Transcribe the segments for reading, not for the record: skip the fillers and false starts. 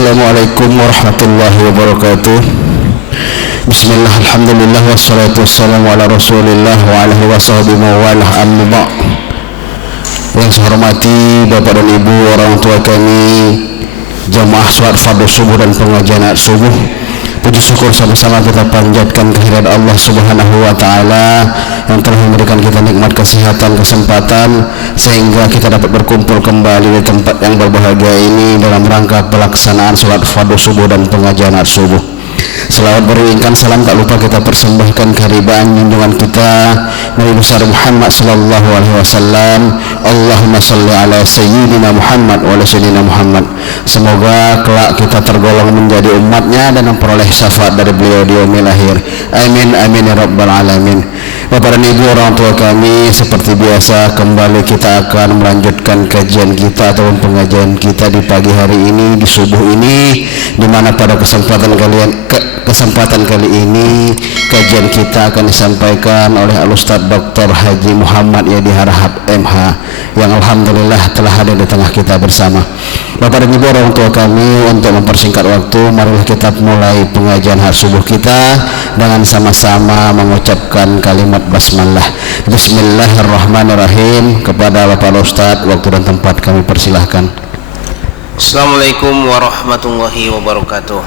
Assalamualaikum warahmatullahi wabarakatuh. Bismillah, alhamdulillah, wassalatu wassalamu ala rasulillah wa alihi wa sahbihi mawalah amma. Yang saya hormati Bapak dan Ibu, orang tua kami, jamaah sholat fardu subuh dan pengajian subuh, puji syukur sama-sama kita panjatkan kehadirat Allah Subhanahu wa taala yang telah memberikan kita nikmat kesehatan, kesempatan sehingga kita dapat berkumpul kembali di tempat yang berbahagia ini dalam rangka pelaksanaan sholat fardu subuh dan pengajian subuh. Selawat beriringkan salam tak lupa kita persembahkan kehadiran junjungan kita Nabi besar Muhammad sallallahu alaihi wasallam. Allahumma salli ala sayyidina Muhammad wa ala sayyidina Muhammad. Semoga kelak kita tergolong menjadi umatnya dan memperoleh syafaat dari beliau di yaumil akhir. Amin amin ya rabbal alamin. Bapak dan Ibu, orang tua kami, seperti biasa kembali kita akan melanjutkan kajian kita ataupun pengajian kita di pagi hari ini, di subuh ini, di mana pada kesempatan kali ini kajian kita akan disampaikan oleh Al-Ustaz Dr. Haji Muhammad Yadi Harahap MH yang alhamdulillah telah hadir di tengah kita bersama. Bapak dan Ibu, orang tua kami, untuk mempersingkat waktu, marilah kita mulai pengajian hari subuh kita dengan sama-sama mengucapkan kalimat basmalah. Bismillahirrahmanirrahim. Kepada Bapak Ustaz, waktu dan tempat kami persilahkan. Assalamualaikum warahmatullahi wabarakatuh.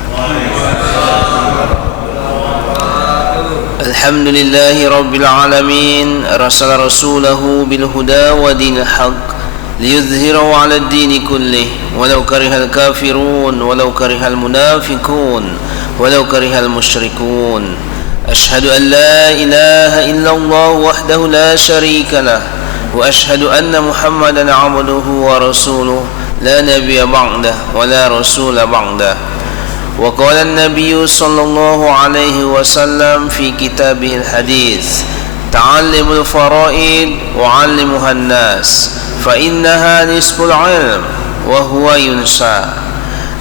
Alhamdulillahi rabbil alamin, arsala rasulahu bil huda wa dinil haq liyudhhirahu 'ala ad-dini kullih walau karihal kafirun walau karihal munafiqun walau karihal musyrikun. Ashhadu an la ilaha illallah wahdahu la syarika lah wa ashhadu anna Muhammadan 'abduhu wa rasuluhu la nabiyya ba'dah wa la rasula ba'dah. Wa qala an-nabiy sallallahu alaihi wasallam fi kitabihil hadits, ta'allimul faraid wa 'allimuha an-nas fa innaha nisful 'ilm wa huwa yunsa.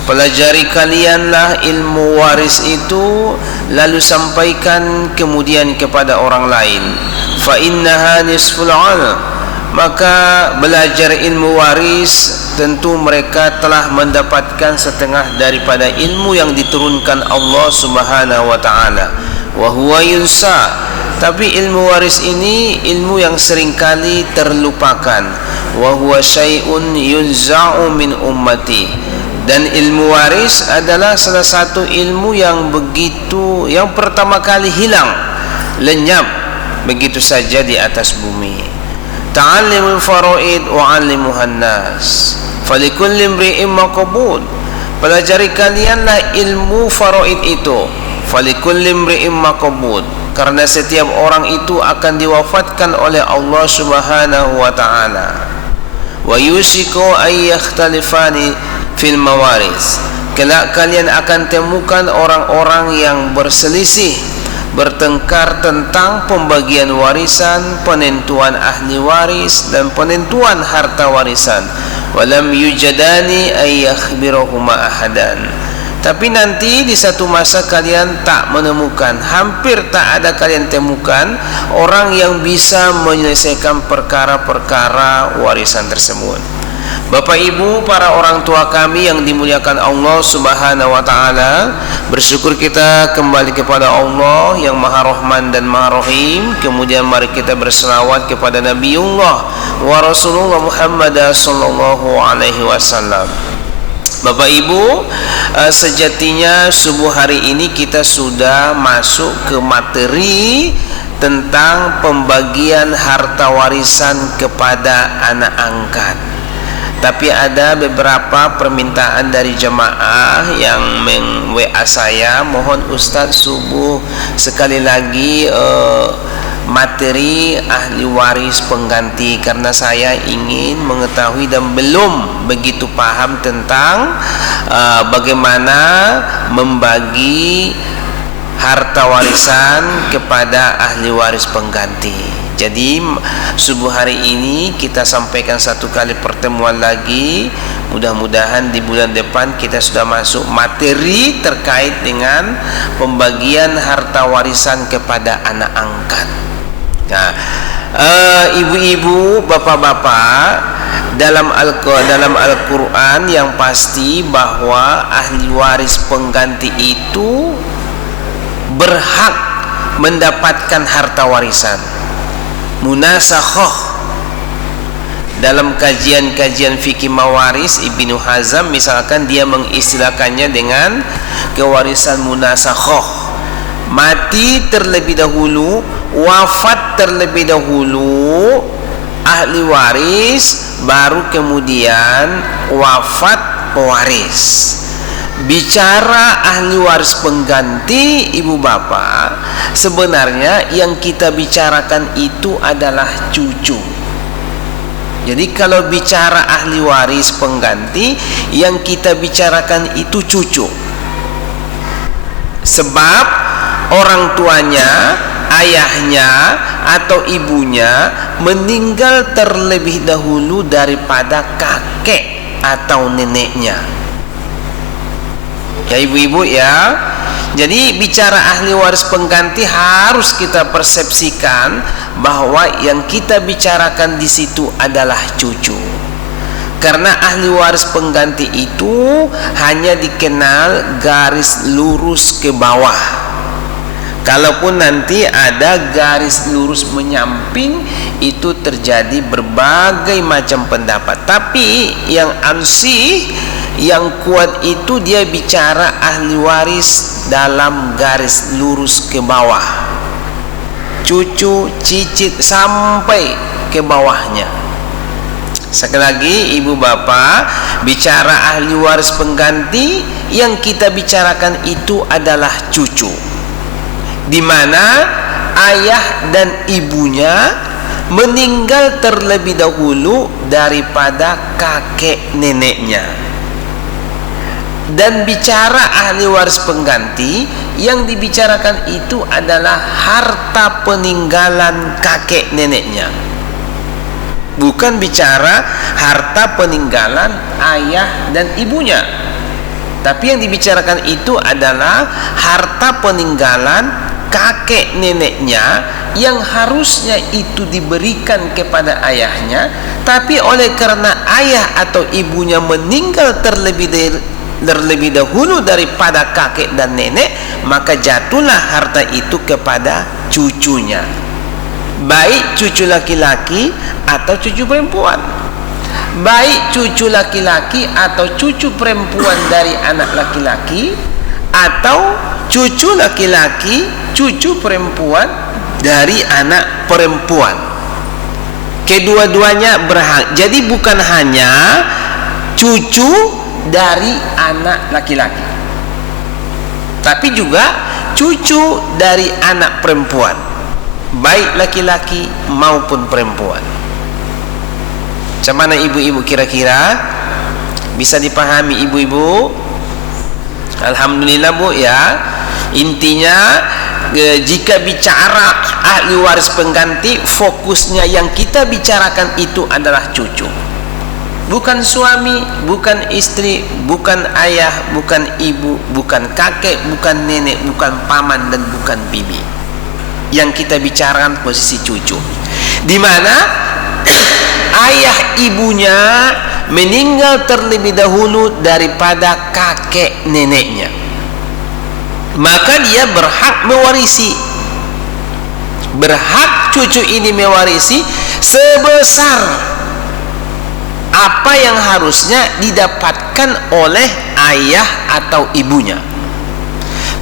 Pelajari kalianlah ilmu waris itu, lalu sampaikan kemudian kepada orang lain. Fa innaha nisful 'ilm, maka belajar ilmu waris tentu mereka telah mendapatkan setengah daripada ilmu yang diturunkan Allah Subhanahu wa taala. Wa huwa yunsa, tapi ilmu waris ini ilmu yang seringkali terlupakan. Wa huwa syai'un yunza'u min ummati, dan ilmu waris adalah salah satu ilmu yang pertama kali hilang, lenyap begitu saja di atas bumi. Ta'allimul faraid wa 'allimuhan nas falikulli imri'in maqbud. Pelajari kalianlah ilmu faraid itu, falikulli imri'in maqbud, karena setiap orang itu akan diwafatkan oleh Allah Subhanahu wa taala. Wa yusiku ay yakhtalifani fil mawaris, kelak kalian akan temukan orang-orang yang berselisih, bertengkar tentang pembagian warisan, penentuan ahli waris dan penentuan harta warisan. Walam yujadani ay yakhbirahuma ahadan, tapi nanti di satu masa kalian tak menemukan, hampir tak ada kalian temukan orang yang bisa menyelesaikan perkara-perkara warisan tersebut. Bapak Ibu, para orang tua kami yang dimuliakan Allah Subhanahu wa taala, bersyukur kita kembali kepada Allah yang Maha Rahman dan Maha Rahim. Kemudian mari kita berselawat kepada Nabiullah wa Rasulullah Muhammad sallallahu alaihi wasallam. Bapak Ibu, sejatinya subuh hari ini kita sudah masuk ke materi tentang pembagian harta warisan kepada anak angkat. Tapi ada beberapa permintaan dari jemaah yang meng-WA saya, mohon Ustadz subuh sekali lagi materi ahli waris pengganti, karena saya ingin mengetahui dan belum begitu paham tentang bagaimana membagi harta warisan kepada ahli waris pengganti. Jadi subuh hari ini kita sampaikan satu kali pertemuan lagi. Mudah-mudahan di bulan depan kita sudah masuk materi terkait dengan pembagian harta warisan kepada anak angkat. Nah, ibu-ibu, bapak-bapak, dalam Al-Quran yang pasti bahwa ahli waris pengganti itu berhak mendapatkan harta warisan. Munasakhah dalam kajian-kajian fikih mawaris, Ibnu Hazm misalkan dia mengistilahkannya dengan kewarisan munasakhah. Mati terlebih dahulu, wafat terlebih dahulu ahli waris, baru kemudian wafat pewaris. Bicara ahli waris pengganti, ibu bapak, sebenarnya yang kita bicarakan itu adalah cucu. Jadi kalau bicara ahli waris pengganti, yang kita bicarakan itu cucu. Sebab orang tuanya, ayahnya atau ibunya meninggal terlebih dahulu daripada kakek atau neneknya. Ya ibu-ibu ya. Jadi bicara ahli waris pengganti harus kita persepsikan bahwa yang kita bicarakan di situ adalah cucu. Karena ahli waris pengganti itu hanya dikenal garis lurus ke bawah. Kalaupun nanti ada garis lurus menyamping, itu terjadi berbagai macam pendapat. Tapi yang ansih, yang kuat itu dia bicara ahli waris dalam garis lurus ke bawah, cucu, cicit sampai ke bawahnya. Sekali lagi ibu bapak, bicara ahli waris pengganti, yang kita bicarakan itu adalah cucu, di mana ayah dan ibunya meninggal terlebih dahulu daripada kakek neneknya. Dan bicara ahli waris pengganti, yang dibicarakan itu adalah harta peninggalan kakek neneknya, bukan bicara harta peninggalan ayah dan ibunya. Tapi yang dibicarakan itu adalah harta peninggalan kakek neneknya, yang harusnya itu diberikan kepada ayahnya, tapi oleh karena ayah atau ibunya meninggal terlebih dahulu daripada kakek dan nenek, maka jatuhlah harta itu kepada cucunya, baik cucu laki-laki atau cucu perempuan, baik cucu laki-laki atau cucu perempuan dari anak laki-laki, atau cucu laki-laki cucu perempuan dari anak perempuan. Kedua-duanya berhak. Jadi bukan hanya cucu dari anak laki-laki, tapi juga cucu dari anak perempuan, baik laki-laki maupun perempuan. Macam mana ibu-ibu kira-kira? Bisa dipahami ibu-ibu? Alhamdulillah bu ya. Intinya jika bicara ahli waris pengganti, fokusnya yang kita bicarakan itu adalah cucu, bukan suami, bukan istri, bukan ayah, bukan ibu, bukan kakek, bukan nenek, bukan paman, dan bukan bibi. Yang kita bicarakan posisi cucu, di mana ayah ibunya meninggal terlebih dahulu daripada kakek neneknya, maka dia berhak mewarisi. Berhak cucu ini mewarisi sebesar apa yang harusnya didapatkan oleh ayah atau ibunya.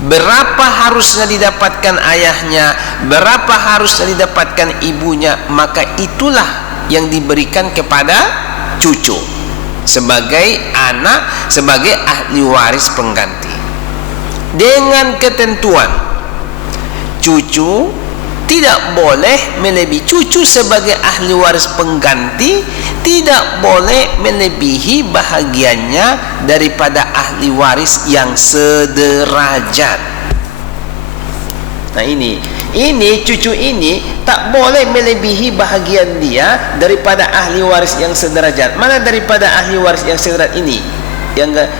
Berapa harusnya didapatkan ayahnya, berapa harusnya didapatkan ibunya, maka itulah yang diberikan kepada cucu sebagai anak, sebagai ahli waris pengganti. Dengan ketentuan cucu tidak boleh melebihi, cucu sebagai ahli waris pengganti tidak boleh melebihi bahagiannya daripada ahli waris yang sederajat. Nah ini cucu ini tak boleh melebihi bahagian dia daripada ahli waris yang sederajat. Mana daripada ahli waris yang sederajat ini?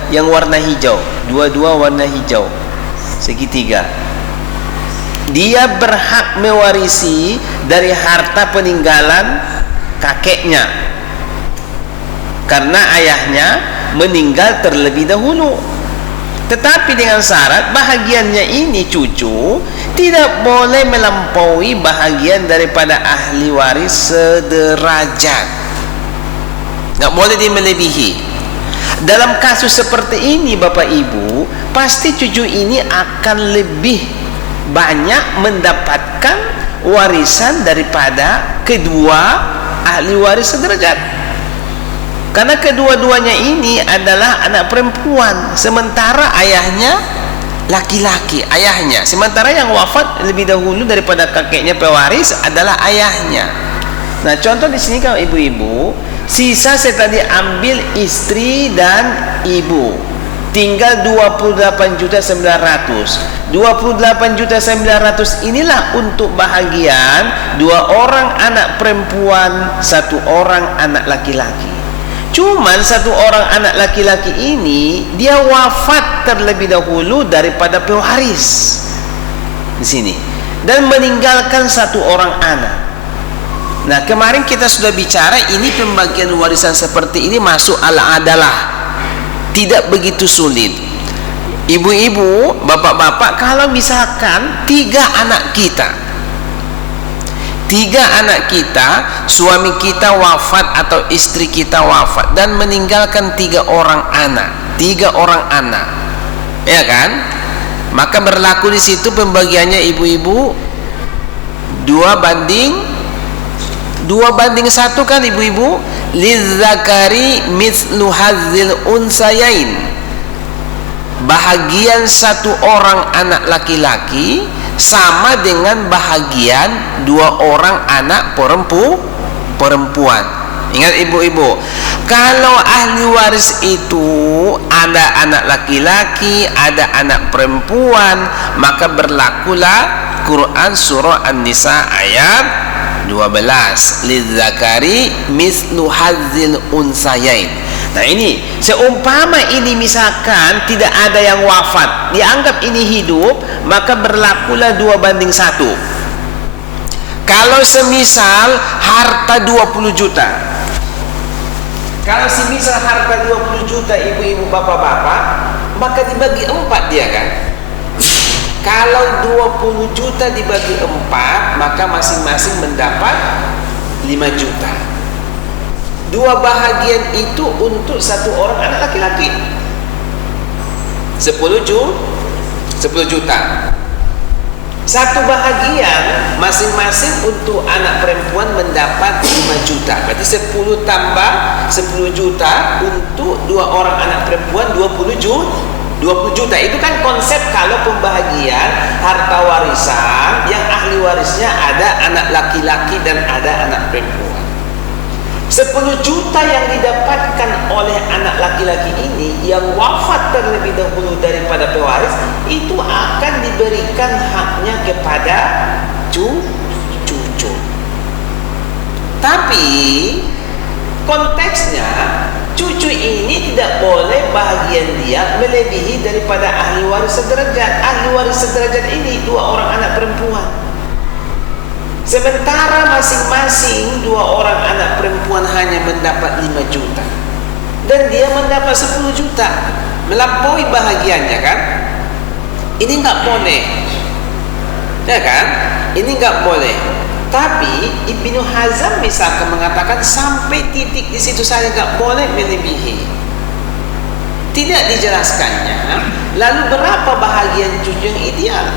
Yang warna hijau, dua-dua warna hijau, segitiga. Dia berhak mewarisi dari harta peninggalan kakeknya. karena ayahnya meninggal terlebih dahulu. Tetapi dengan syarat bahagiannya ini cucu tidak boleh melampaui bahagian daripada ahli waris sederajat. Tak boleh dia melebihi. Dalam kasus seperti ini Bapak Ibu, pasti cucu ini akan lebih banyak mendapatkan warisan daripada kedua ahli waris sederajat. Karena kedua-duanya ini adalah anak perempuan, sementara ayahnya laki-laki, ayahnya. Sementara yang wafat lebih dahulu daripada kakeknya pewaris adalah ayahnya. Nah, contoh di sini kalau ibu-ibu, sisa saya tadi ambil istri dan ibu. Tinggal 28.900.000. 28.900.000 inilah untuk bahagian 2 orang anak perempuan, 1 orang anak laki-laki. Cuman 1 orang anak laki-laki ini dia wafat terlebih dahulu daripada pewaris di sini dan meninggalkan 1 orang anak. Nah, kemarin kita sudah bicara ini pembagian warisan seperti ini masuk al-adalah, tidak begitu sulit. Ibu-ibu, bapak-bapak, kalau misalkan 3 anak kita, suami kita wafat atau istri kita wafat dan meninggalkan 3 orang anak, ya kan? Maka berlaku di situ pembagiannya ibu-ibu 2:1 kan ibu-ibu? Lizzakari mithlu hazzil unsayain. Bahagian 1 orang anak laki-laki sama dengan bahagian 2 orang anak perempuan. Ingat ibu-ibu, kalau ahli waris itu ada anak laki-laki, ada anak perempuan, maka berlakulah Quran surah An-Nisa ayat 12, lizzakari mislu hazzil unsayain. Nah, ini seumpama ini misalkan tidak ada yang wafat, dianggap ini hidup, maka berlakulah 2:1. Kalau semisal harta 20 juta, kalau semisal harta 20 juta ibu-ibu bapak-bapak, maka dibagi 4 dia kan. Kalau 20 juta dibagi 4, maka masing-masing mendapat 5 juta. 2 bahagian itu untuk 1 orang anak laki-laki, 10 juta. 1 bahagian masing-masing untuk anak perempuan mendapat 5 juta. Berarti 10 tambah 10 juta untuk 2 orang anak perempuan 20 juta. Itu kan konsep kalau pembahagian harta warisan yang ahli warisnya ada anak laki-laki dan ada anak perempuan. 10 juta yang didapatkan oleh anak laki-laki ini yang wafat terlebih dahulu daripada pewaris, itu akan diberikan haknya kepada cucu. Tapi konteksnya cucu ini tidak boleh bahagian dia melebihi daripada ahli waris sederajat. Ahli waris sederajat ini 2 orang anak perempuan. Sementara masing-masing 2 orang anak perempuan hanya mendapat 5 juta dan dia mendapat 10 juta, melampaui bahagiannya kan? Ini nggak boleh, ya kan? Ini nggak boleh. Tapi Ibnu Hazm misalkan mengatakan sampai titik di situ saja nggak boleh melebihi. Tidak dijelaskannya. Lalu berapa bahagian cucu yang ideal?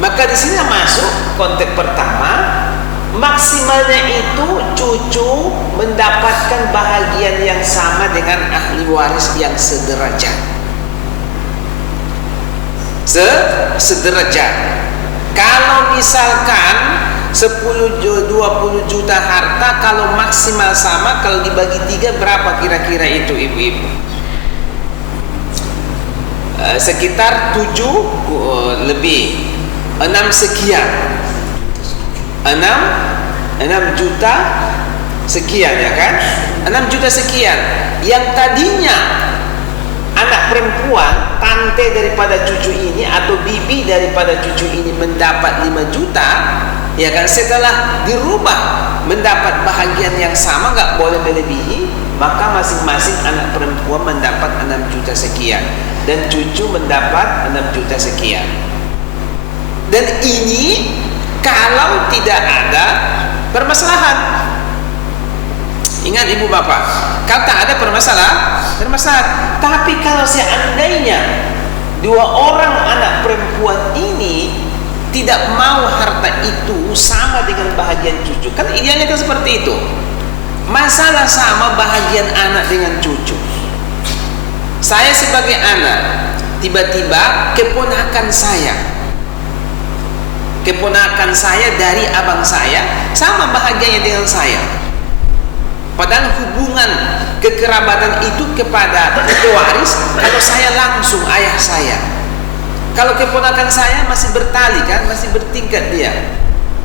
Maka di sini masuk konteks pertama, maksimalnya itu cucu mendapatkan bahagian yang sama dengan ahli waris yang sederajat. Sederajat. Kalau misalkan 20 juta harta, kalau maksimal sama, kalau dibagi 3 berapa kira-kira itu ibu-ibu? Sekitar 7 lebih. 6 sekian, 6 juta sekian, ya kan? 6 juta sekian. Yang tadinya anak perempuan, tante daripada cucu ini atau bibi daripada cucu ini mendapat 5 juta, Ya kan, setelah dirubah mendapat bahagian yang sama, nggak boleh melebihi, maka masing-masing anak perempuan mendapat 6 juta sekian dan cucu mendapat 6 juta sekian. Dan ini kalau tidak ada permasalahan. Ingat ibu bapak, kalau tak ada permasalahan. Tapi kalau seandainya 2 orang anak perempuan ini tidak mau harta itu sama dengan bahagian cucu, kan idealnya kan seperti itu. Masalah sama bahagian anak dengan cucu. Saya sebagai anak, tiba-tiba keponakan saya dari abang saya sama bahagianya dengan saya. Padahal hubungan kekerabatan itu kepada pewaris kalau saya langsung ayah saya. Kalau keponakan saya masih bertali kan, masih bertingkat dia.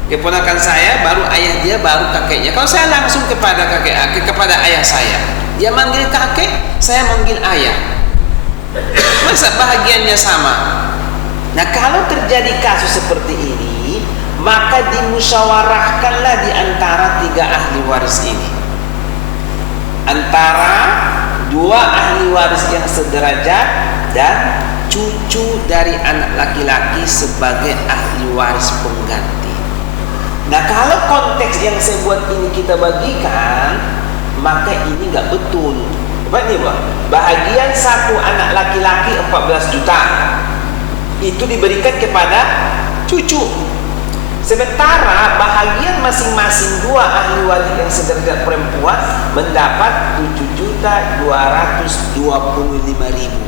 Keponakan saya baru ayah dia, baru kakeknya. Kalau saya langsung kepada ayah saya, dia manggil kakek, saya manggil ayah. Masa bahagiannya sama? Nah, kalau terjadi kasus seperti ini, maka dimusyawarahkanlah di antara 3 ahli waris ini. Antara 2 ahli waris yang sederajat dan cucu dari anak laki-laki sebagai ahli waris pengganti. Nah, kalau konteks yang saya buat ini kita bagikan, maka ini nggak betul. Apa nih, Pak? Bahagian 1 anak laki-laki 14 juta itu diberikan kepada cucu. Sementara bahagian masing-masing 2 ahli waris yang sederajat perempuan mendapat 7.225.000.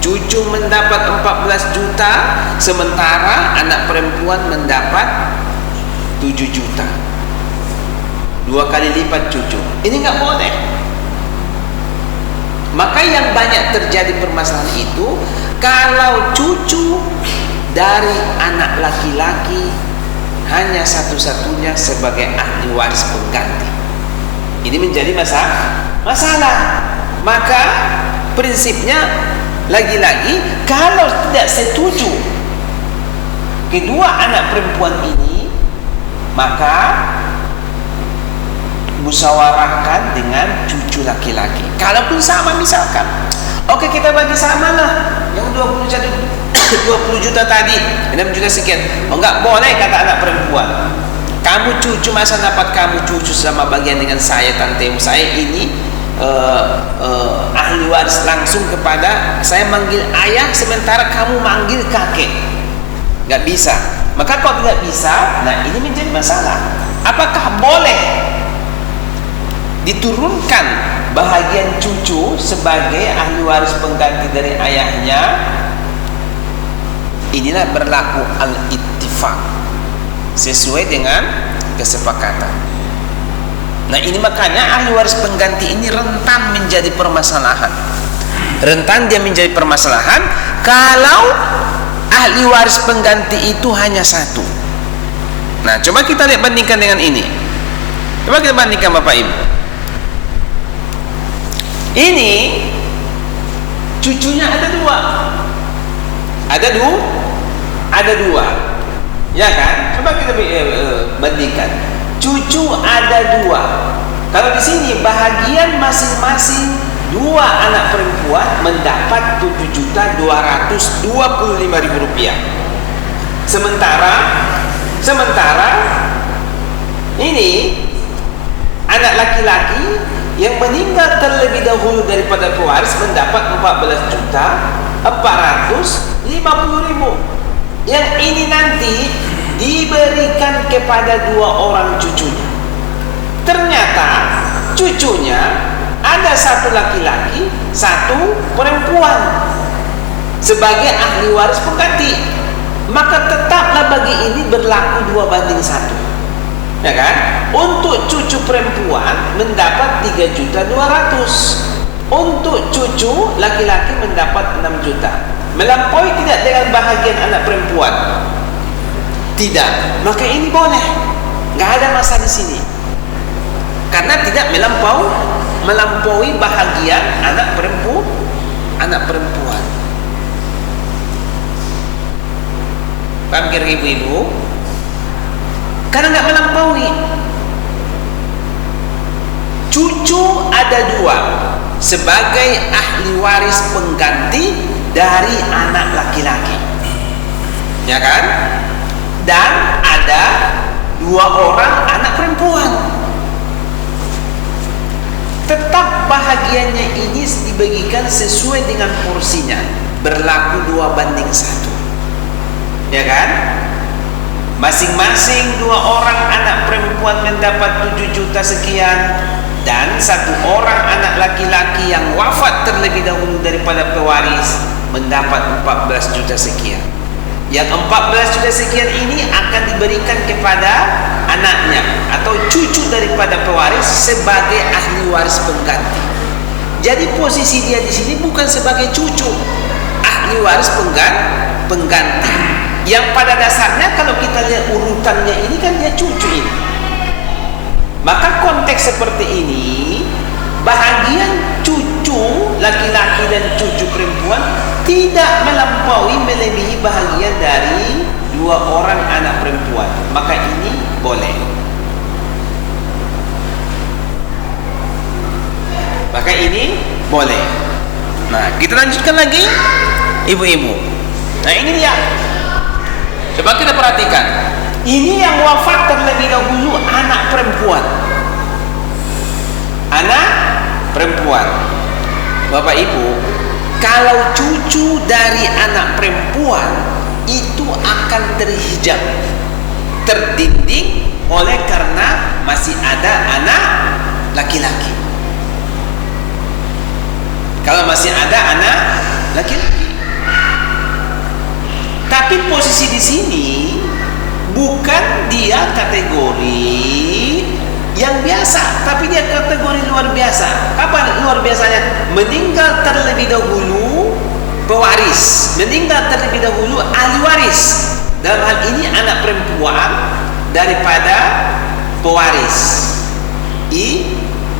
Cucu mendapat 14 juta, sementara anak perempuan mendapat 7 juta. 2 kali lipat cucu. Ini nggak boleh. Maka yang banyak terjadi permasalahan itu kalau cucu dari anak laki-laki hanya satu-satunya sebagai ahli waris pengganti. Ini menjadi masalah. Maka prinsipnya lagi-lagi kalau tidak setuju kedua anak perempuan ini, maka musyawarahkan dengan cucu laki-laki. Kalaupun sama misalkan, oke kita bagi sama lah, yang 20 juta tadi, 6 juta sekian. Oh, enggak boleh kata anak perempuan. Kamu cucu, masa dapat kamu cucu sama bagian dengan saya, tantemu saya ini ahli waris langsung kepada saya, manggil ayah sementara kamu manggil kakek. Nggak bisa. Maka kalau tidak bisa, nah ini menjadi masalah. Apakah boleh diturunkan bahagian cucu sebagai ahli waris pengganti dari ayahnya? Inilah berlaku al-ittifaq, sesuai dengan kesepakatan. Nah, ini makanya ahli waris pengganti ini rentan menjadi permasalahan. Rentan dia menjadi permasalahan kalau ahli waris pengganti itu hanya 1. Nah, coba kita lihat, bandingkan dengan ini. Coba kita bandingkan Bapak Ibu. Ini cucunya ada 2. Ada 2. Ya kan? Coba kita bandingkan. Cucu ada 2. Kalau di sini bahagian masing-masing 2 anak perempuan mendapat 7.225.000 rupiah. Sementara ini anak laki-laki yang meninggal terlebih dahulu daripada pewaris mendapat 14.450.000. Yang ini nanti diberikan kepada 2 orang cucunya. Ternyata cucunya ada 1 laki-laki, 1 perempuan sebagai ahli waris pengganti. Maka tetaplah bagi ini berlaku 2:1. Ya kan? Untuk cucu perempuan mendapat 3.200.000. Untuk cucu laki-laki mendapat 6 juta. Melampaui tidak dengan bahagian anak perempuan? Tidak, maka ini boleh, nggak ada masalah di sini, karena tidak melampaui bahagian anak perempuan. Paham kira ibu-ibu? karena nggak melampaui. Cucu ada dua sebagai ahli waris pengganti dari anak laki-laki, ya kan? Dan ada dua orang anak perempuan. Tetap bahagiannya ini dibagikan sesuai dengan porsinya, berlaku 2:1, ya kan? Masing-masing dua orang anak perempuan mendapat 7 juta sekian, dan satu orang anak laki-laki yang wafat terlebih dahulu daripada pewaris mendapat 14 juta sekian. Yang 14 juta sekian ini akan diberikan kepada anaknya atau cucu daripada pewaris sebagai ahli waris pengganti. Jadi posisi dia di sini bukan sebagai cucu, ahli waris pengganti. Yang pada dasarnya kalau kita lihat urutannya ini kan dia cucu ini. Maka konteks seperti ini, bahagian cucu laki-laki dan cucu perempuan tidak melampaui melebihi bahagian dari dua orang anak perempuan. Maka ini boleh. Maka ini boleh. Nah, kita lanjutkan lagi, ibu-ibu. Nah, ini dia. Coba kita perhatikan. Ini yang wafat terlebih dahulu anak perempuan. Anak perempuan. Bapak Ibu, kalau cucu dari anak perempuan itu akan terhijab, terdinding oleh karena masih ada anak laki-laki. Kalau masih ada anak laki-laki. Tapi posisi di sini bukan dia kategori yang biasa, tapi dia kategori luar biasa. Kapan luar biasanya? Meninggal terlebih dahulu pewaris, meninggal terlebih dahulu ahli waris. Dalam hal ini anak perempuan daripada pewaris,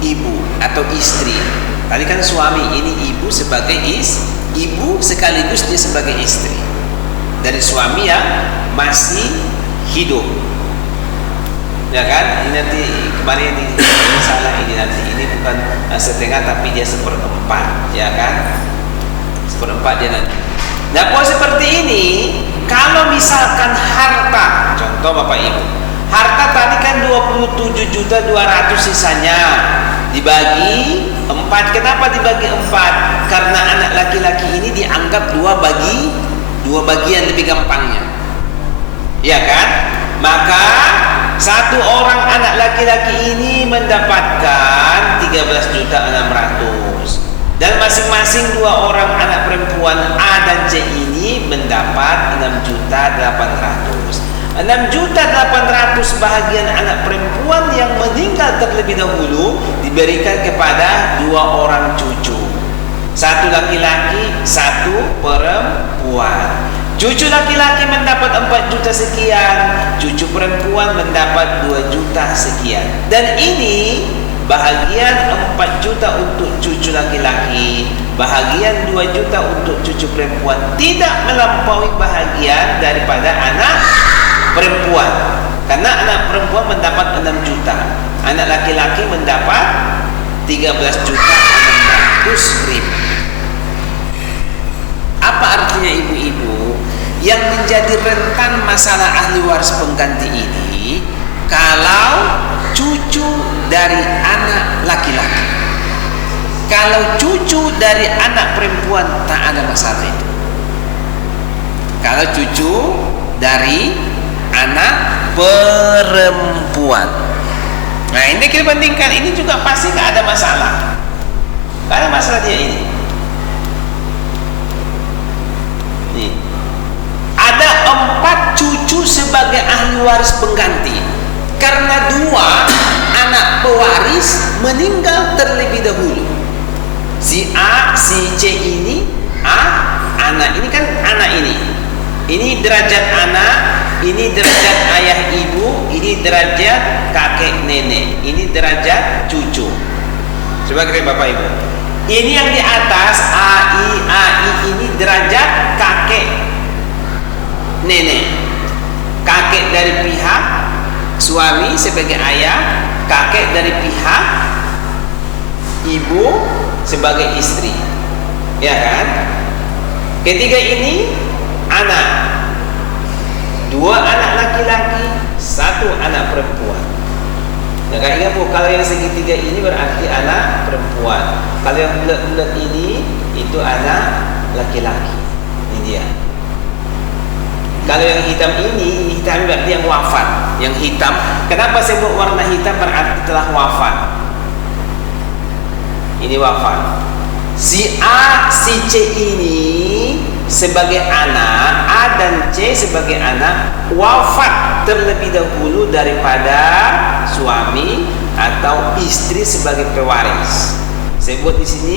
ibu atau istri. Tadi kan suami, ini ibu sebagai ibu sekaligus dia sebagai istri dari suami yang masih hidup, ya kan? Ini nanti kemarin ini salah, ini nanti ini bukan setengah tapi dia 1/4, ya kan? 1/4 dia nanti. Nah, posisi seperti ini, kalau misalkan harta, contoh Bapak Ibu, harta tadi kan 27.200.000 sisanya dibagi 4. Kenapa dibagi 4? Karena anak laki-laki ini dianggap dua bagian lebih gampangnya, ya kan? Maka satu orang anak laki-laki ini mendapatkan 13.600.000 dan masing-masing dua orang anak perempuan A dan C ini mendapat 6.800.000. 6.800.000 bahagian anak perempuan yang meninggal terlebih dahulu diberikan kepada dua orang cucu, satu laki-laki, satu perempuan. Cucu laki-laki mendapat 4 juta sekian, cucu perempuan mendapat 2 juta sekian. Dan ini bahagian 4 juta untuk cucu laki-laki, bahagian 2 juta untuk cucu perempuan, tidak melampaui bahagian daripada anak perempuan. Karena anak perempuan mendapat 6 juta, anak laki-laki mendapat 13.600.000. Apa artinya ibu-ibu? Yang menjadi rentan masalah ahli waris pengganti ini kalau cucu dari anak laki-laki. Kalau cucu dari anak perempuan tak ada masalah itu. Kalau cucu dari anak perempuan, nah ini kita bandingkan, ini juga pasti tak ada masalah. Tak ada masalah dia ini. Nih, ada 4 cucu sebagai ahli waris pengganti karena 2 anak pewaris meninggal terlebih dahulu. Si A, si C ini anak ini kan anak ini derajat anak, ini derajat ayah ibu, ini derajat kakek nenek, ini derajat cucu. Coba kita Bapak Ibu, ini yang di atas AI ini derajat kakek nenek, kakek dari pihak sebagai ayah, kakek dari pihak ibu sebagai istri, ya kan? Ketiga ini anak, 2 anak laki-laki, 1 anak perempuan. Nah, ingat bu, kalau yang segitiga ini berarti anak perempuan. Kalau yang bulat-bulat ini itu anak laki-laki. Ini dia. Kalau yang hitam ini, hitam berarti yang wafat. Yang hitam, kenapa saya buat warna hitam berarti telah wafat. Ini wafat. Si A, si C ini sebagai anak, A dan C sebagai anak wafat terlebih dahulu daripada suami atau istri sebagai pewaris. Saya buat di sini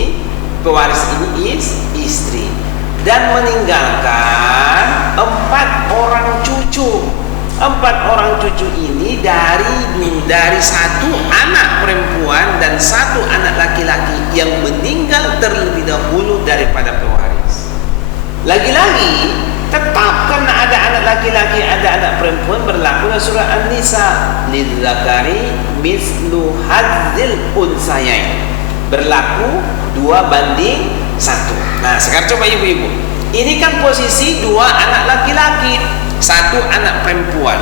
pewaris ini istri dan meninggalkan 4 orang cucu. 4 orang cucu ini dari 1 anak perempuan dan 1 anak laki-laki yang meninggal terlebih dahulu daripada pewaris. Lagi-lagi tetap karena ada anak laki-laki, ada anak perempuan, berlaku surah An-Nisa, lidzakari mislu hadzil unsayain, berlaku 2:1. Nah sekarang coba ibu-ibu, ini kan posisi 2 anak laki-laki, 1 anak perempuan,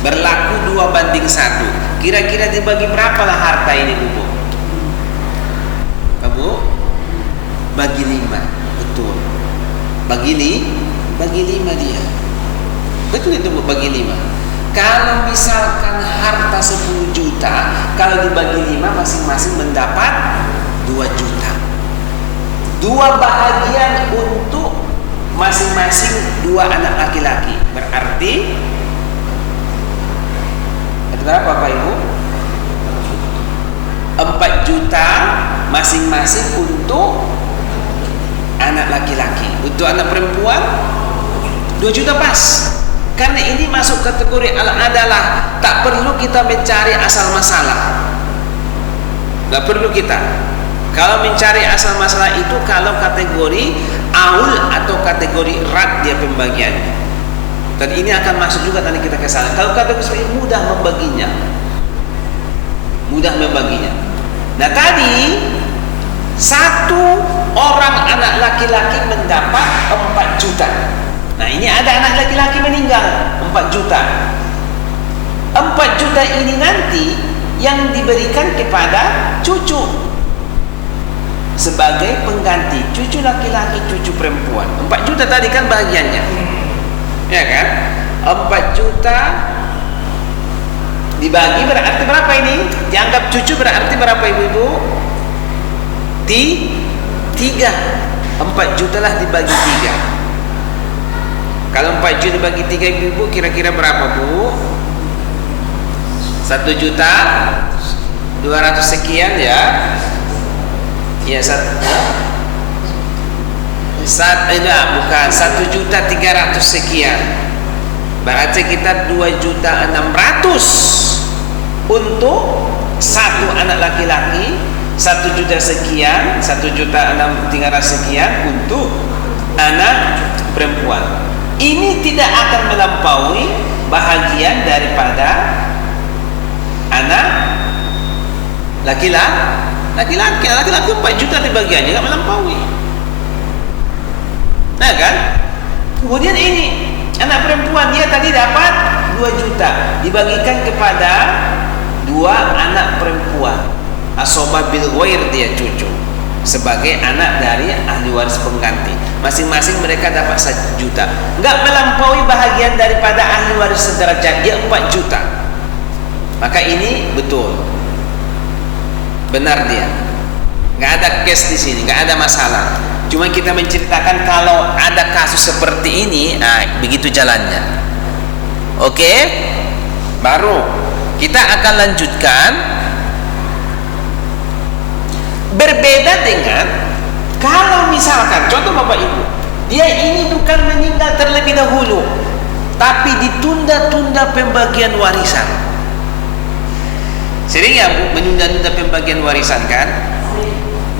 berlaku 2:1. Kira-kira dibagi berapa lah harta ini bu? Kamu bagi 5, betul. Bagi 5 dia. Betul itu bu, bagi 5. Kalau misalkan harta 10 juta, kalau dibagi 5 masing-masing mendapat 2 juta. 2 bahagian untuk masing-masing 2 anak laki-laki. Berarti berapa Bapak Ibu? 4 juta masing-masing untuk anak laki-laki. Untuk anak perempuan 2 juta pas. Karena ini masuk kategori al-adalah, tak perlu kita mencari asal masalah. Gak perlu kita. Kalau mencari asal masalah itu kalau kategori aul atau kategori rad dia pembagiannya. Dan ini akan masuk juga nanti kita ke sana. Kalau kategori seperti mudah membaginya. Nah tadi 1 orang anak laki-laki mendapat 4 juta. Nah ini ada anak laki-laki meninggal 4 juta. 4 juta ini nanti yang diberikan kepada cucu sebagai pengganti, cucu laki-laki, cucu perempuan. 4 juta tadi kan bagiannya, ya kan? 4 juta dibagi berarti berapa ini? Dianggap cucu berarti berapa ibu-ibu? 3. 4 juta lah dibagi 3. Kalau 4 juta dibagi 3 ibu-ibu kira-kira berapa bu? 1 juta 200 sekian ya. Ya, bukan 1 juta 300 sekian. Berarti kita 2 juta 600 untuk 1 anak laki-laki, 1 juta sekian, 1 juta 300 sekian untuk anak perempuan. Ini tidak akan melampaui bahagian daripada anak laki-laki 4 juta di bagiannya, tidak melampaui. Nah kan? Kemudian ini anak perempuan, dia tadi dapat 2 juta dibagikan kepada 2 anak perempuan, asobah bil ghair, dia cucu sebagai anak dari ahli waris pengganti. Masing-masing mereka dapat 1 juta. Enggak melampaui bahagian daripada ahli waris sederajat, dia 4 juta. Maka ini betul, benar dia. Enggak ada case di sini, enggak ada masalah. Cuma kita menceritakan kalau ada kasus seperti ini, nah begitu jalannya. Oke? Baru kita akan lanjutkan. Berbeda dengan kalau misalkan contoh Bapak Ibu, dia ini bukan meninggal terlebih dahulu, tapi ditunda-tunda pembagian warisan. Sering ya Bu menunda-nunda pembagian warisan kan?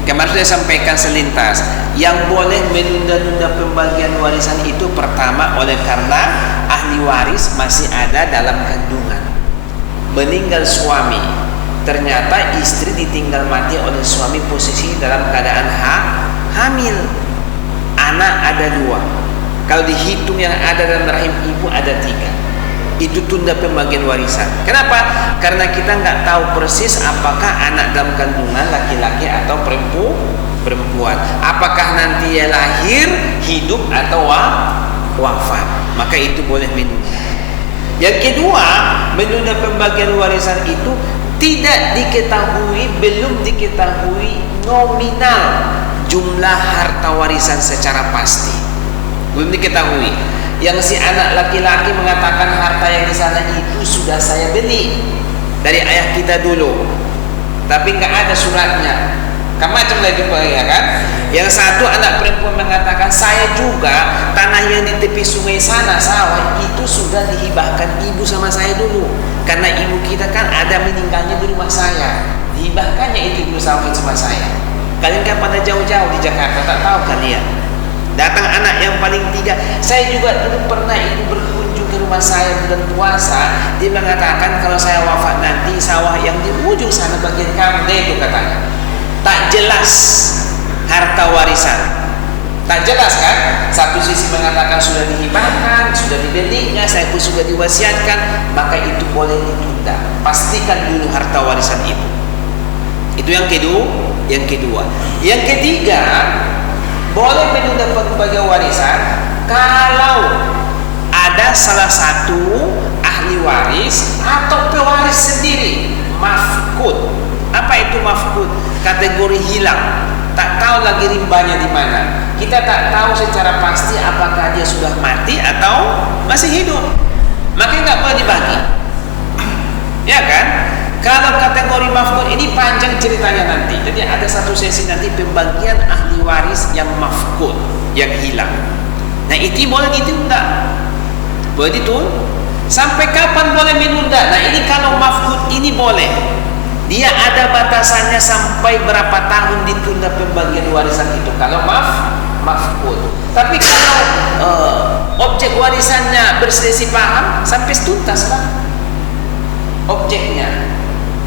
Kemarin saya sampaikan selintas, yang boleh menunda-nunda pembagian warisan itu pertama oleh karena ahli waris masih ada dalam kandungan. meninggal suami, ternyata istri ditinggal mati oleh suami posisi dalam keadaan hamil, anak ada 2. Kalau dihitung yang ada dalam rahim ibu ada 3. Itu tunda pembagian warisan. Kenapa? Karena kita nggak tahu persis apakah anak dalam kandungan laki-laki atau perempuan. Apakah nanti dia lahir, hidup atau wafat. Maka itu boleh menunda. Yang kedua, menunda pembagian warisan itu tidak diketahui, belum diketahui nominal jumlah harta warisan secara pasti. Belum diketahui. Yang si anak laki-laki mengatakan harta yang di sana itu sudah saya beli dari ayah kita dulu, tapi nggak ada suratnya. Kan macam lagi ya kan? Yang satu anak perempuan mengatakan saya juga tanah yang di tepi sungai sana sawah itu sudah dihibahkan ibu sama saya dulu, karena ibu kita kan ada meninggalnya di rumah saya, dihibahkannya itu ibu sawah sama saya. Kalian kan pada jauh-jauh di Jakarta, tak tahu kalian. Datang anak yang paling 3. Saya juga dulu pernah ibu berkunjung ke rumah saya bulan puasa. Dia mengatakan kalau saya wafat nanti sawah yang di ujung sana bagian kamu deh, itu katanya. Tak jelas harta warisan, tak jelas kan? Satu sisi mengatakan sudah dihibahkan, sudah dibelinya, saya pun sudah diwasiatkan, maka itu boleh ditunda. Pastikan dulu harta warisan itu. Itu yang kedua. Yang ketiga, boleh menunda pembagian warisan kalau ada salah satu ahli waris atau pewaris sendiri mafkud. Apa itu mafkud? Kategori hilang, tak tahu lagi rimbanya di mana. Kita tak tahu secara pasti apakah dia sudah mati atau masih hidup. Maka nggak boleh dibagi, ya kan? Kalau kategori mafkud ini panjang ceritanya nanti. Jadi ada satu sesi nanti pembagian ahli waris yang mafkud, yang hilang. Nah itu boleh ditunda, boleh ditunda. Sampai kapan boleh menunda? Nah ini kalau mafkud ini boleh. Dia ada batasannya sampai berapa tahun ditunda pembagian warisan itu. Kalau mafkud. Tapi kalau objek warisannya berselisih paham, sampai tuntas lah objeknya.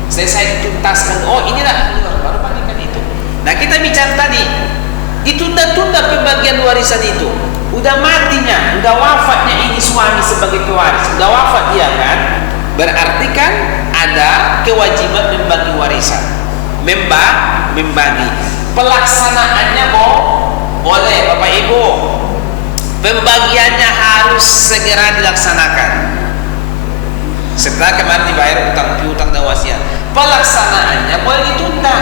Selesai dituntaskan, oh inilah baru bagikan itu. Nah kita bicara tadi ditunda-tunda pembagian warisan itu. Udah matinya, udah wafatnya ini suami sebagai pewaris, udah wafat dia kan, berarti kan ada kewajiban membagi warisan, membagi. Pelaksanaannya boleh Bapak Ibu, pembagiannya harus segera dilaksanakan. Setelah kemarin dibayar utang dan wasiat, pelaksanaannya boleh ditunda.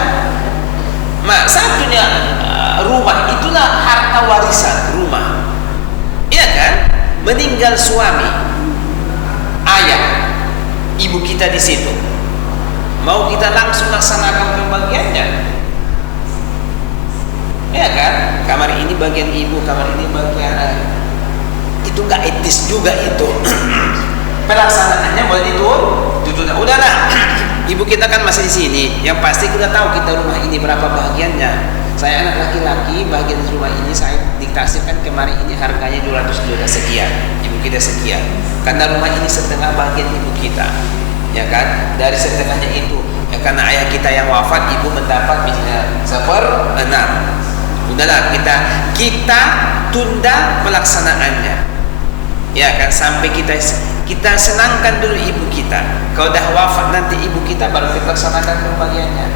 Satunya rumah, itulah harta warisan rumah, iya kan? Meninggal suami, ayah, ibu kita di situ, mau kita langsung laksanakan pembagiannya, iya kan? Kamar ini bagian ibu, kamar ini bagian ayah. Itu nggak etis juga itu. Pelaksanaannya boleh ditunda. Udahlah, ibu kita kan masih di sini. Yang pasti kita tahu kita rumah ini berapa bagiannya. Saya anak laki-laki, bagian rumah ini saya dikasihkan kemarin ini harganya 200 juta sekian. Ibu kita sekian. Karena rumah ini setengah bagian ibu kita, ya kan? Dari setengahnya itu, ya karena ayah kita yang wafat, ibu mendapat misalnya 1/6. Udahlah, kita tunda pelaksanaannya. Ya kan, sampai kita senangkan dulu ibu kita. Kalau dah wafat nanti ibu kita baru kita laksanakan pembagiannya.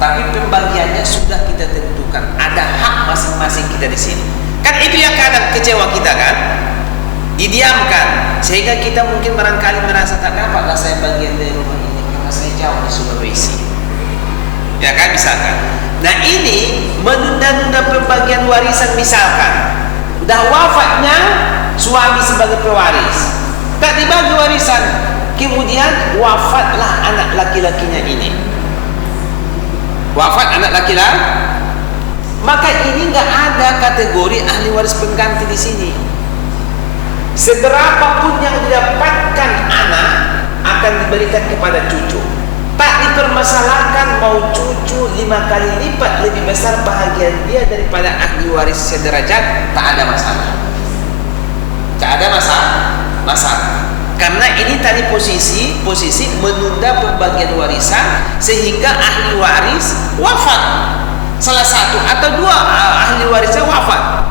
Tapi pembagiannya sudah kita tentukan. Ada hak masing-masing kita di sini. Kan itu yang kadang kecewa kita kan? Didiamkan sehingga kita mungkin barangkali merasa tak dapat saya bagian dari rumah ini karena saya jauh di Sulawesi. Ya kan, misalkan. Nah ini menunda-nunda pembagian warisan, misalkan udah wafatnya suami sebagai pewaris, tak dibagi warisan, kemudian wafatlah anak laki-lakinya ini, wafat anak laki-laki, maka ini nggak ada kategori ahli waris pengganti di sini. Seberapapun yang didapatkan anak akan diberikan kepada cucu, tak dipermasalahkan mau cucu 5 kali lipat lebih besar bahagian dia daripada ahli waris sederajat, tak ada masalah. Tak ada masalah. Karena ini tadi posisi menunda pembagian warisan sehingga ahli waris wafat, salah satu atau dua ahli warisnya wafat,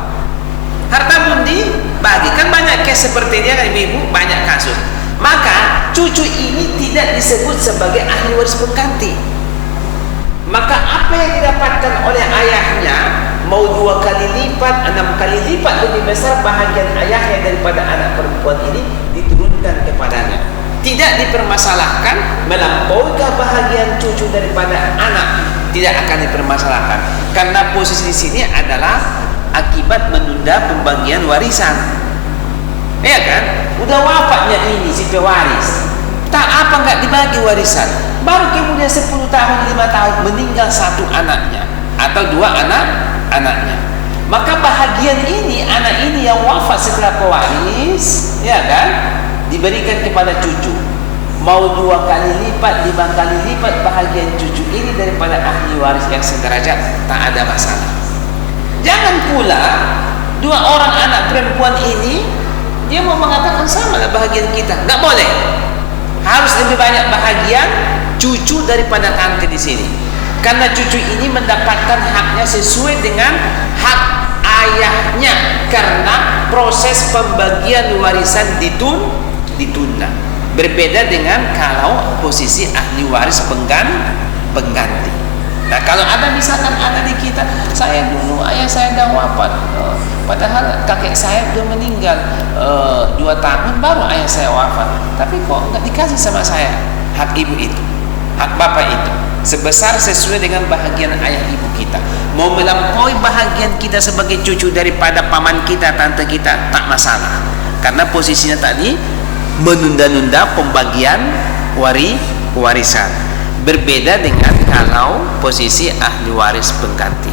harta belum dibagi. Kan banyak case seperti ini kan ibu-ibu, banyak kasus. Maka cucu ini tidak disebut sebagai ahli waris pengganti. Maka apa yang didapatkan oleh ayahnya mau 2 kali lipat, 6 kali lipat lebih besar bahagian ayahnya daripada anak perempuan ini diturunkan kepadanya. Tidak dipermasalahkan melampaui bahagian cucu daripada anak, tidak akan dipermasalahkan karena posisi di sini adalah akibat menunda pembagian warisan. Ya kan? Udah wafatnya ini si pewaris, tak apa nggak dibagi warisan, baru kemudian 10 tahun 5 tahun meninggal satu anaknya atau 2 anaknya, maka bahagian ini anak ini yang wafat setelah pewaris, ya kan, diberikan kepada cucu. Mau 2 kali lipat, 5 kali lipat bahagian cucu ini daripada ahli waris yang sederajat, tak ada masalah. Jangan pula 2 orang anak perempuan ini dia mau mengatakan sama lah bahagian kita, nggak boleh. Harus lebih banyak bahagian cucu daripada tante di sini. Karena cucu ini mendapatkan haknya sesuai dengan hak ayahnya karena proses pembagian warisan ditunda. Berbeda dengan kalau posisi ahli waris pengganti. Nah, kalau ada misalkan ada di kita, saya dulu ayah saya dah wafat, padahal kakek saya sudah meninggal 2 tahun baru ayah saya wafat, tapi kok nggak dikasih sama saya hak ibu itu, hak bapak itu sebesar sesuai dengan bahagian ayah ibu kita. Mau melampaui bahagian kita sebagai cucu daripada paman kita, tante kita, tak masalah, karena posisinya tadi menunda-nunda pembagian warisan. Berbeda dengan kalau posisi ahli waris pengganti.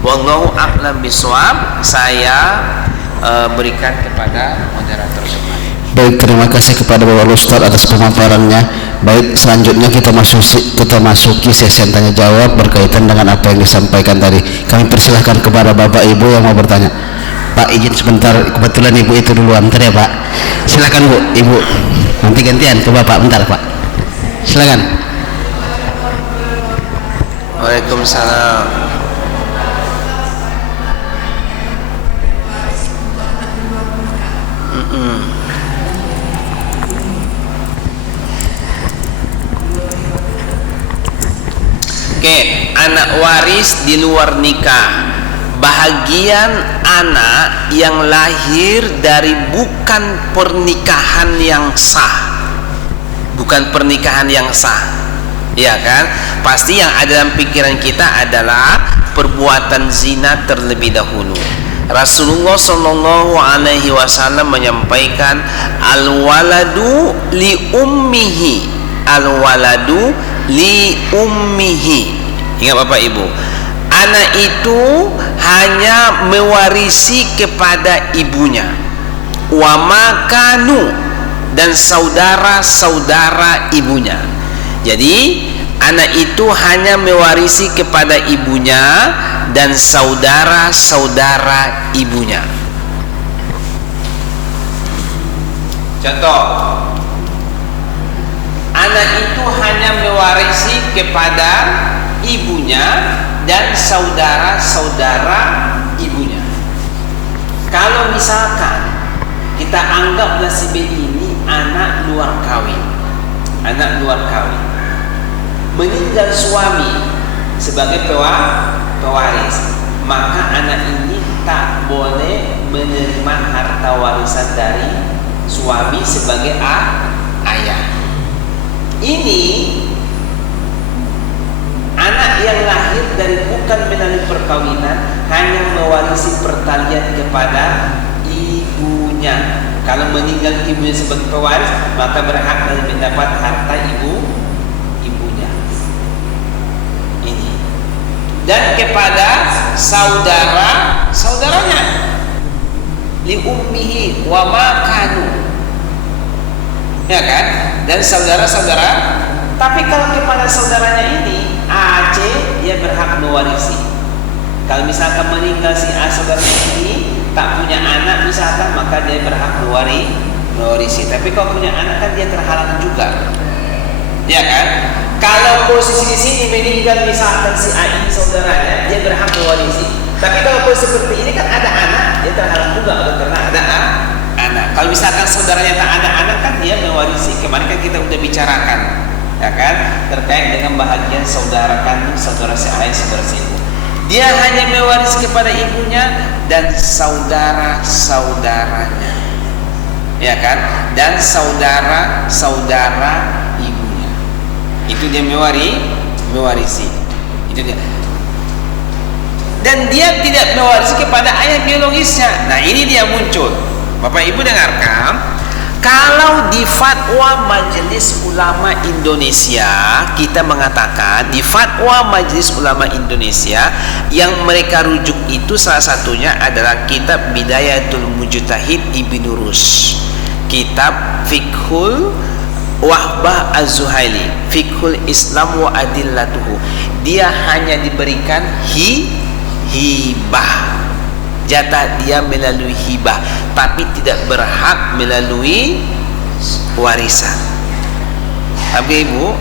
Wallahu a'lam bishawab. Saya berikan kepada moderator semua. Baik, terima kasih kepada Bapak Ustaz atas pemaparannya. Baik, selanjutnya kita masuki sesi tanya jawab berkaitan dengan apa yang disampaikan tadi. Kami persilahkan kepada Bapak Ibu yang mau bertanya. Pak, izin sebentar, kebetulan Ibu itu duluan, bentar ya Pak. Silakan Bu, Ibu. Nanti gantian ke Bapak, bentar Pak. Silakan. Waalaikumsalam. Oke, anak waris di luar nikah. Bahagian anak yang lahir dari bukan pernikahan yang sah. Bukan pernikahan yang sah. Ya kan? Pasti yang ada dalam pikiran kita adalah perbuatan zina terlebih dahulu. Rasulullah sallallahu alaihi wasallam menyampaikan al-waladu li ummihi, al-waladu li ummihi. Ingat Bapak Ibu, anak itu hanya mewarisi kepada ibunya. Wa makanu, dan saudara-saudara ibunya. Jadi anak itu hanya mewarisi kepada ibunya dan saudara-saudara ibunya. Contoh, anak itu hanya mewarisi kepada ibunya dan saudara-saudara ibunya. Kalau misalkan kita anggaplah si B ini anak luar kawin, meninggal suami sebagai pewaris, maka anak ini tak boleh menerima harta warisan dari suami sebagai ayah. Ini anak yang lahir dari bukan melalui perkawinan, hanya mewarisi pertalian kepada ibunya. Kalau meninggal ibunya sebagai pewaris, maka berhak mendapat harta ibunya. Ini. Dan kepada saudaranya, li ummihi wa ma kanu. Ya kan? Dan saudara-saudara. Tapi kalau kepada saudaranya ini AC, dia berhak mewarisi. Kalau misalkan meninggal si A saudaranya ini tak punya anak misalkan, maka dia berhak mewarisi. Tapi kalau punya anak kan dia terhalang juga, ya kan? Kalau posisi di sini meninggal misalkan si A ini saudaranya, dia berhak mewarisi. Tapi kalau posisi seperti ini kan ada anak, dia terhalang juga karena ada anak. Kalau misalkan saudaranya tak ada anak kan dia mewarisi. Kemarin kan kita udah bicarakan, ya kan, terkait dengan bahagian saudara kandung, saudara si ayah, saudara si ibu. Dia hanya mewarisi kepada ibunya dan saudara-saudaranya, ya kan, dan saudara-saudara ibunya. Itu dia mewarisi. Itu dia. Dan dia tidak mewarisi kepada ayah biologisnya. Nah, ini dia muncul. Bapak Ibu dengarkan. Kalau di fatwa Majelis Ulama Indonesia, kita mengatakan di fatwa Majelis Ulama Indonesia yang mereka rujuk itu salah satunya adalah kitab Bidayatul Mujtahid Ibnu Rushd, kitab Fiqhul Wahbah Az-Zuhaili, Fiqhul Islam wa Adillatuhu. Dia hanya diberikan hibah, jatah dia melalui hibah, tapi tidak berhak melalui warisan. Tapi Ibu,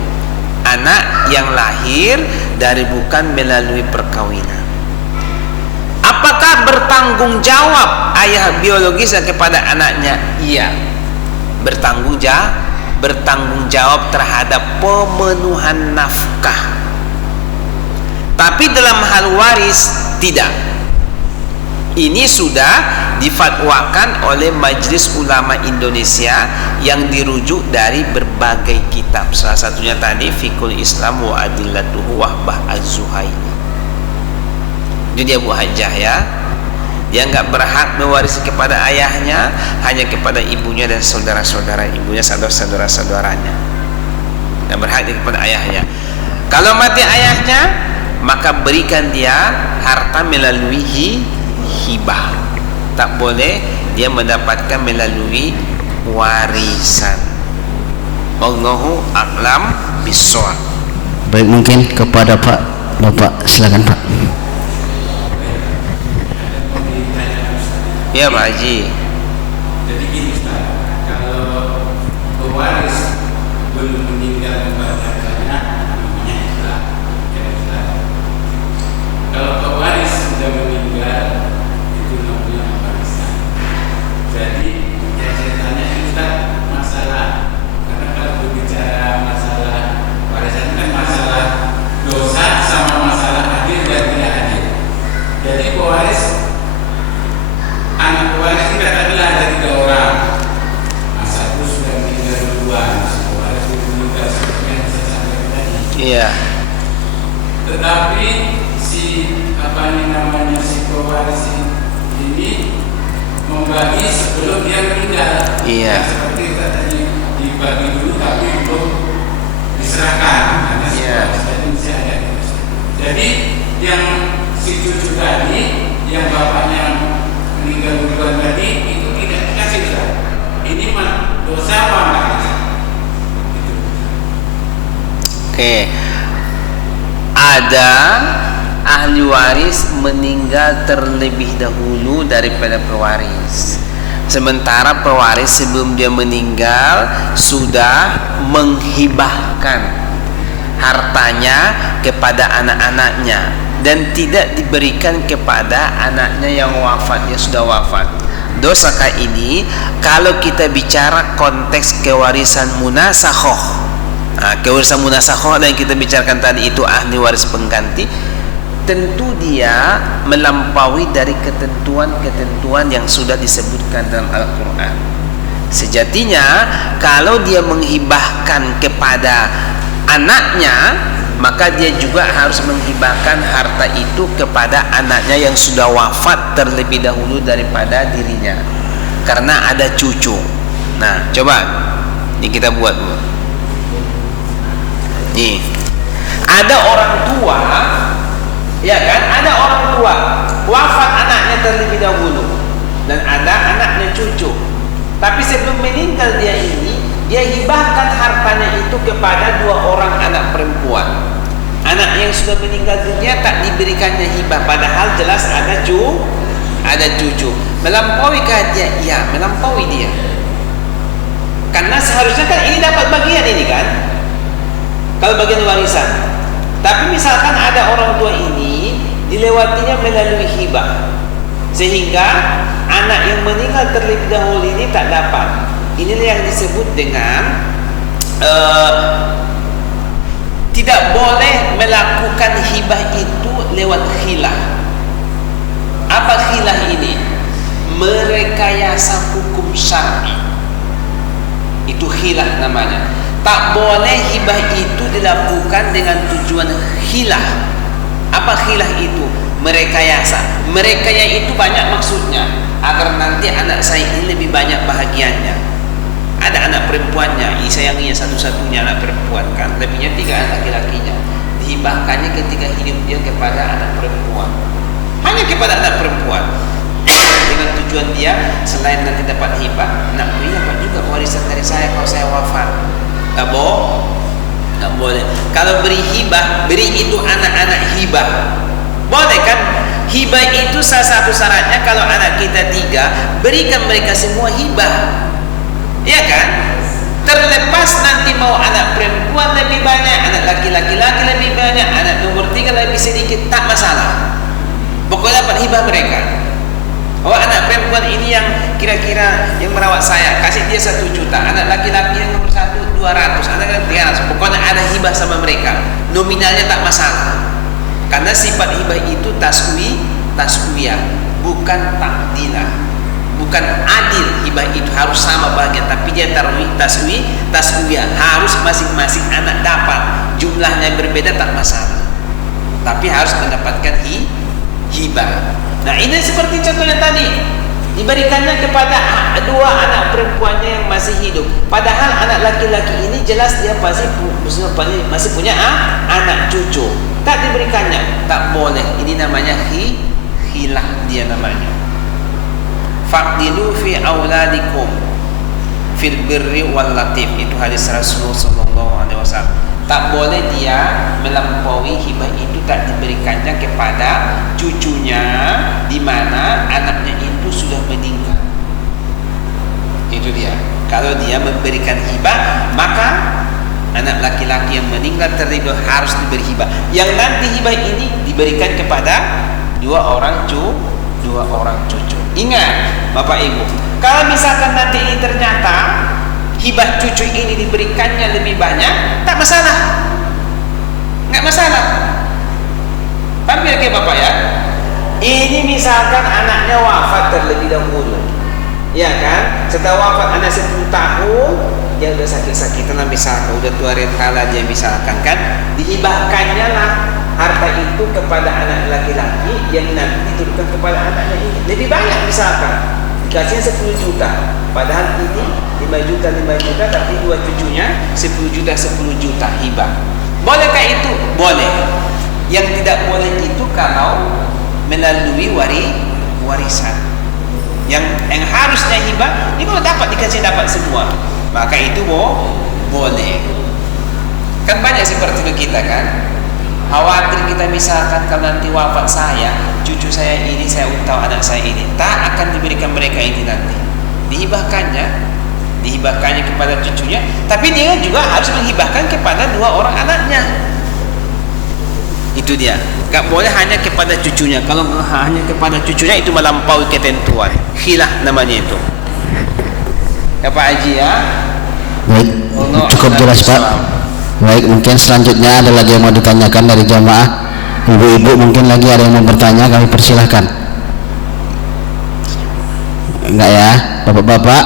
anak yang lahir dari bukan melalui perkawinan, apakah bertanggung jawab ayah biologis kepada anaknya? Iya, bertanggung jawab terhadap pemenuhan nafkah. Tapi dalam hal waris tidak. Ini sudah difatwakan oleh Majelis Ulama Indonesia yang dirujuk dari berbagai kitab. Salah satunya tadi Fiqhul Islam wa Adillatuhu Wahbah Az-Zuhaili. Jadi Abu Hajjah ya, dia nggak berhak mewarisi kepada ayahnya, hanya kepada ibunya dan saudara-saudara ibunya, saudara-saudaranya. Dan berhak kepada ayahnya. Kalau mati ayahnya, maka berikan dia harta melalui hibah. Tak boleh dia mendapatkan melalui warisan. Allahu a'lam bishawab. Baik, mungkin kepada Bapak silakan Pak. Ya Pak Haji. Jadi gini Ustaz, kalau pewaris belum meninggal membahagiakannya namanya Islam. Ya Ustaz. Kalau pewaris sudah meninggal itu namanya warisan. Jadi yang saya tanya Ustaz masalah, karena kalau berbicara masalah warisan kan masalah dosa sama masalah adil dan tidak adil. Jadi pewaris, anak pewaris kita adalah ada 3 orang. Nah, satu sudah meninggal duluan, pewaris sudah meninggal seperti yang saya sampaikan tadi. Iya. Tetapi si pewaris ini membagi sebelum dia meninggal. Iya. Seperti tadi dibagi dulu tapi belum diserahkan. Karena tadi masih ada. Jadi yang si cucu tadi, yang bapaknya meninggal duluan tadi itu tidak dikasih Ustaz. Ini dosa apa enggak? Oke. Ada ahli waris meninggal terlebih dahulu daripada pewaris. Sementara pewaris sebelum dia meninggal sudah menghibahkan hartanya kepada anak-anaknya dan tidak diberikan kepada anaknya yang sudah wafat. Dosakah ini? Kalau kita bicara konteks kewarisan munasakhoh, kewarisan munasakhoh yang kita bicarakan tadi itu ahli waris pengganti, tentu dia melampaui dari ketentuan-ketentuan yang sudah disebutkan dalam Al-Quran. Sejatinya kalau dia menghibahkan kepada anaknya, maka dia juga harus menghibahkan harta itu kepada anaknya yang sudah wafat terlebih dahulu daripada dirinya, karena ada cucu. Nah, coba ini kita buat dulu. Nih, ada orang tua, ya kan? Ada orang tua wafat anaknya terlebih dahulu dan ada anaknya cucu. Tapi sebelum meninggal dia hibahkan hartanya itu kepada 2 orang anak perempuan. Anak yang sudah meninggal dunia tak diberikannya hibah, padahal jelas ada cucu. Melampaui kah dia? Ya, melampaui dia. Karena seharusnya kan ini dapat bagian ini kan, kalau bagian warisan. Tapi misalkan ada orang tua ini dilewatinya melalui hibah, sehingga anak yang meninggal terlebih dahulu ini tak dapat. Inilah yang disebut dengan tidak boleh melakukan hibah itu lewat khilah. Apa khilah ini? Merekayasa hukum syar'i. Itu khilah namanya. Tak boleh hibah itu dilakukan dengan tujuan khilah. Apa khilah itu? Merekayasa. Merekayasa itu banyak maksudnya, agar nanti anak saya ini lebih banyak bahagiannya. Ada anak perempuannya, disayanginya satu-satunya anak perempuan kan, lebihnya 3 anak laki-lakinya. Dihibahkannya ketika hidup dia kepada anak perempuan, hanya kepada anak perempuan, dengan tujuan dia selain nanti dapat hibah, nak beri dapat juga warisan dari saya kalau saya wafat. Tak boleh. Kalau beri hibah, beri itu anak-anak hibah. Boleh kan? Hibah itu salah satu syaratnya kalau anak kita 3, berikan mereka semua hibah. Iya kan? Terlepas nanti mau anak perempuan lebih banyak, anak laki-laki lebih banyak, anak nomor 3 lebih sedikit, tak masalah. Pokoknya dapat hibah mereka. Oh, anak perempuan ini yang kira-kira yang merawat saya, kasih dia 1 juta. Anak laki-laki yang nomor 1 200, anak laki 300. Pokoknya ada hibah sama mereka. Nominalnya tak masalah. Karena sifat hibah itu taswiyah, bukan takdilah. Bukan adil. Hibah itu harus sama bagian, tapi dia taswiyah. Harus masing-masing anak dapat. Jumlahnya berbeda tak masalah. Tapi harus mendapatkan hibah. Nah, ini seperti contohnya tadi, diberikannya kepada 2 anak perempuannya yang masih hidup. Padahal anak laki-laki ini jelas dia masih punya anak cucu. Tak diberikannya, tak boleh. Ini namanya khilah dia namanya. Faqdilu fi auladikum fil birri wal latif. Itu hadis Rasulullah sallallahu alaihi wasallam. Tak boleh dia melampaui hibah itu, tak diberikannya kepada cucunya di mana anaknya itu sudah meninggal. Itu dia. Kalau dia memberikan hibah, maka anak laki-laki yang meninggal terlebih harus diberi hibah. Yang nanti hibah ini diberikan kepada 2 orang cucu. Ingat Bapak Ibu, kalau misalkan nanti ini ternyata hibah cucu ini diberikannya lebih banyak, tak masalah. Enggak masalah. Tapi lagi Bapak ya, ini misalkan anaknya wafat terlebih dahulu, ya kan? Setelah wafat anak 10 tahun, dia udah sakit-sakitan, misalkan udah tua rentala dia misalkan kan, dihibahkannya lah harta itu kepada anak laki-laki yang nanti diturunkan kepada anaknya ini. Lebih banyak misalkan, dikasih 10 juta. Padahal ini 5 juta, tapi 2 cucunya 10 juta hibah. Bolehkah itu? Boleh. Yang tidak boleh itu kalau melalui warisan. Yang harusnya hibah, ini kalau dikasih dapat semua, maka itu boleh. Kan banyak seperti itu kita kan. Khawatir kita misalkan kalau nanti wafat saya, cucu saya ini, saya tahu anak saya ini, tak akan diberikan mereka ini nanti. Dihibahkannya kepada cucunya, tapi dia juga harus menghibahkan kepada 2 orang anaknya. Itu dia. Gak boleh hanya kepada cucunya. Kalau hanya kepada cucunya itu melampaui ketentuan. Khilah namanya itu. Ya Pak Haji ya. Baik, cukup jelas Pak. Baik, mungkin selanjutnya ada lagi yang mau ditanyakan dari jamaah. Ibu-ibu mungkin lagi ada yang mau bertanya, kami persilahkan. Enggak ya, bapak-bapak?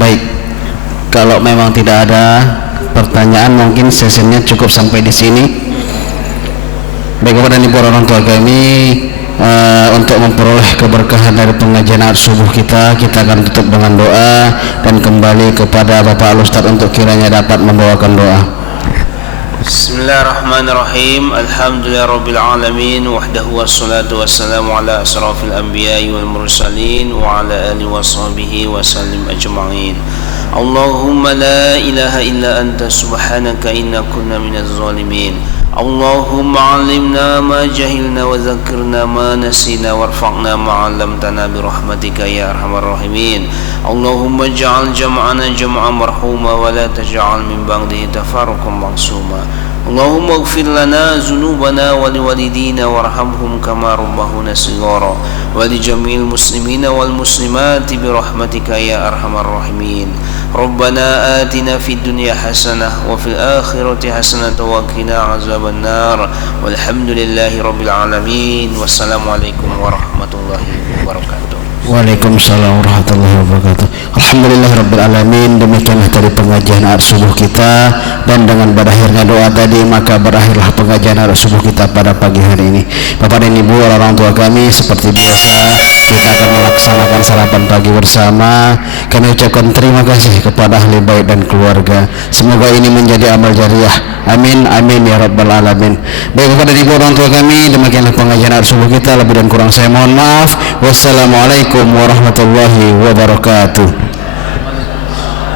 Baik, kalau memang tidak ada pertanyaan, mungkin sesinya cukup sampai di sini. Baik, kepada ibu orang tua kami, untuk memperoleh keberkahan dari pengajian subuh kita akan tutup dengan doa dan kembali kepada Bapak Al-Ustaz untuk kiranya dapat membawakan doa. Bismillahirrahmanirrahim. Alhamdulillahirabbil alamin wahdahu wassalatu wassalamu ala asrafil anbiya'i wal mursalin wa ala alihi washabihi wasallim ajma'in. اللهم لا إله إلا أنت سبحانك إنا كنا من الظالمين اللهم علمنا ما جهلنا وذكرنا ما نسينا وارفعنا ما علمتنا برحمتك يا أرحم الراحمين اللهم اجعل جمعنا جمعا مرحوما ولا تجعل من بعده تفرقا معصوما اللهم اغفر لنا ذنوبنا ولوالدينا وارحمهم كما ربونا صغارا ولجميع المسلمين والمسلمات برحمتك يا أرحم الراحمين ربنا آتنا في الدنيا حسنة وفي الآخرة حسنة وقنا عذاب النار والحمد لله رب العالمين والسلام عليكم ورحمة الله وبركاته. Waalaikumsalam warahmatullahi wabarakatuh. Alhamdulillahirrabbilalamin. Demikianlah tadi pengajian A'ad Subuh kita, dan dengan berakhirnya doa tadi maka berakhirlah pengajian A'ad Subuh kita pada pagi hari ini. Bapak dan Ibu, orang tua kami, seperti biasa kita akan melaksanakan sarapan pagi bersama. Kami ucapkan terima kasih kepada ahli bait dan keluarga. Semoga ini menjadi amal jariah. Amin amin ya rabbal alamin. Baik kepada ibu orang tua kami, demikianlah pengajian A'ad Subuh kita. Lebih dan kurang saya mohon maaf. Wassalamualaikum warahmatullahi wabarakatuh.